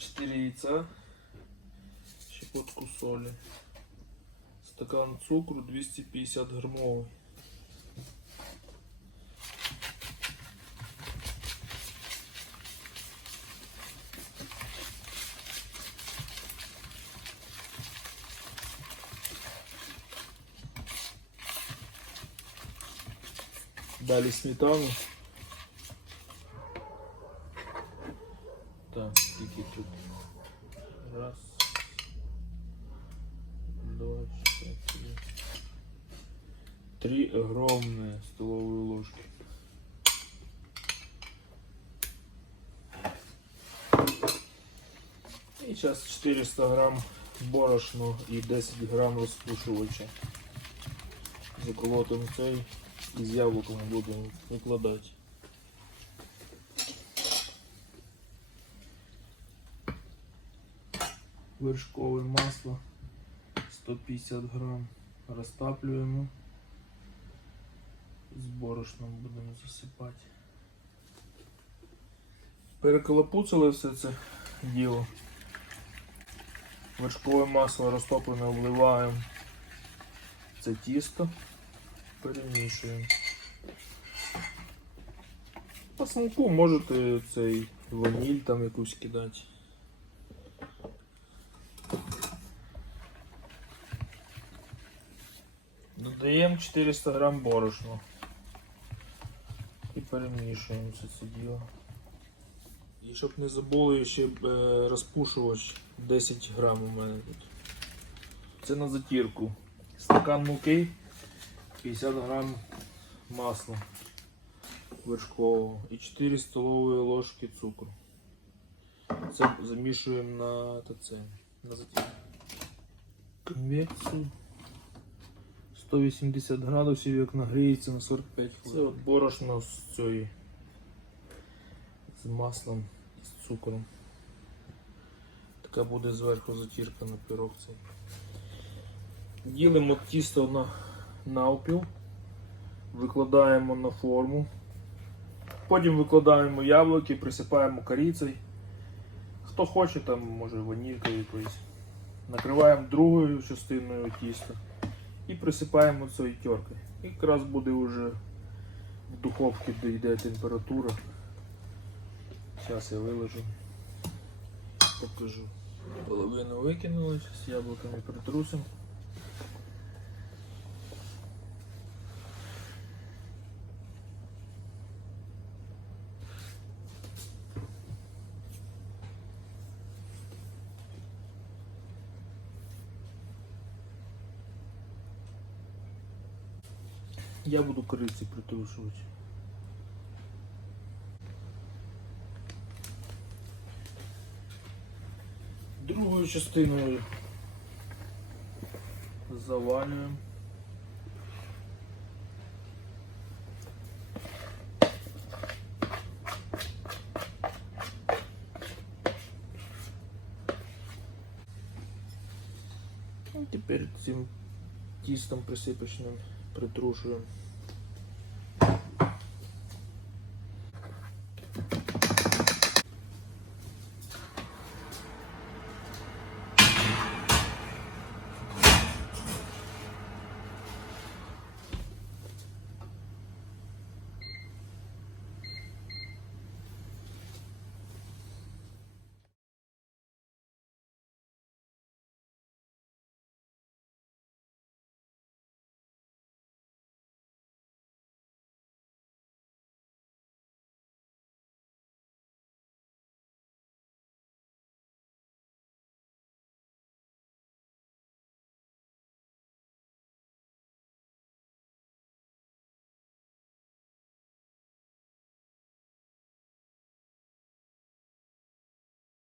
4 яйца, щепотку соли, стакан цукру 250 граммовый. Далі сметану. Три огромные столовые ложки. И сейчас 400 грамм борошна и 10 грамм розпушувача. Заколотим цей і з яблуками будемо викладати. Вершкове масло 150 грам розтаплюємо. З борошном будемо засипати. Переколопуцали все це діло. Вершкове масло розтоплене вливаємо це тісто перемішуємо. По смаку можете цей ваніль там якусь кидати. Додаємо 400 грам борошна перемішуємо це все діло. І щоб не забули, ще е, розпушувач 10 грам у мене тут. Це на затірку. Стакан муки 50 грам масла вершкового і 4 столові ложки цукру. Це замішуємо на ТЦ, на затірку. Конвекцію. 180 градусів, як нагріється на 45 хвилин. Це от борошно з цієї з маслом і з цукром. Така буде зверху затірка на пірог цей. Ділимо тісто на навпіл, викладаємо на форму. Потім викладаємо яблуки, присипаємо корицею. Хто хоче, там може ванількою якоюсь. Накриваємо другою частиною тіста і присипаємо цією теркою. Якраз буде вже в духовці дійде температура. Зараз я виложу, покажу. Половину викинули, з яблуками притрусимо. Я буду кориці притрушувати. Другою частиною завалюємо. І тепер цим тістом присипочним притрушуємо.